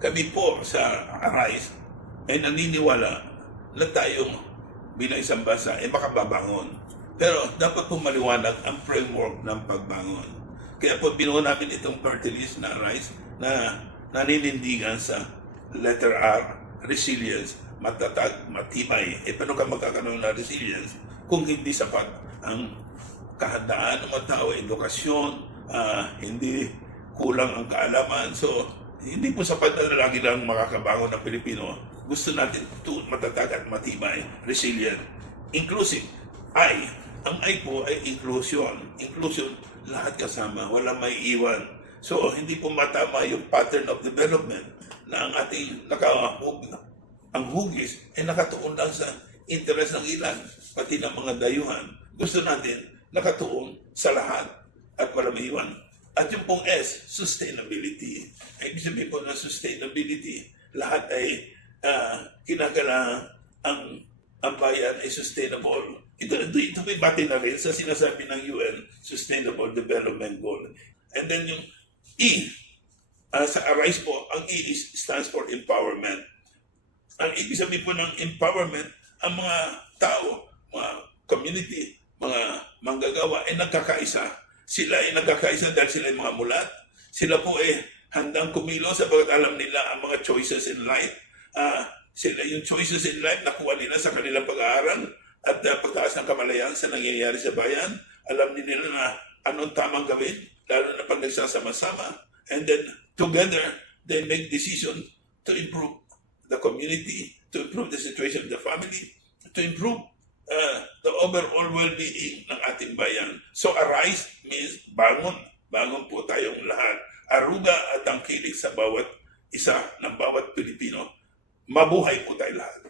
Kami po sa Arise ay naniniwala na tayong bilang isang bansa eh, ay makababangon. Pero dapat po maliwanag ang framework ng pagbangon. Kaya po binuo namin itong party list na Arise na naninindigan sa letter R, resilience, matatag, matibay. E paano ka magkakaroon ng resilience kung hindi sapat ang kahandaan ng mga tao, edukasyon, ah, hindi kulang ang kaalaman. So, hindi po sapat na lagi lang makakabangon ng Pilipino. Gusto natin ito matatag at matibay, resilient, inclusive. I, ang I po ay inclusion. Inclusion, lahat kasama, walang may iwan. So, hindi po matama yung pattern of development na ang ating nakahug, ang hugis ay nakatuon lang sa interes ng ilan, pati ng mga dayuhan. Gusto natin nakatuon sa lahat at iwan. At yung pong S, sustainability. Ay ibig sabihin po ng sustainability, lahat ay uh, kinakailangan ang, ang bayan ay sustainable. Ito, ito, ito may bati na rin sa sinasabi ng UN, Sustainable Development Goal. And then yung E, ah, sa ARISE po, ang E is, stands for empowerment. Ang ibig sabihin po ng empowerment, ang mga tao, mga community, mga manggagawa ay nagkakaisa. Sila ay nagkakaisa dahil sila ay mga mulat. Sila po ay handang kumilos sapagkat alam nila ang mga choices in life. Ah, sila yung choices in life nakuha nila sa kanilang pag-aaral at uh, pagtaas ng kamalayan sa nangyayari sa bayan. Alam nila na anong tamang gawin, lalo na pag nagsasama-sama. And then together, they make decisions to improve the community, to improve the situation of the family, to improve uh, the overall well-being ng ating bayan. So arise means bangon. Bangon po tayong lahat. Aruga at tangkilik sa bawat isa ng bawat Pilipino. Mabuhay po tayo lahat.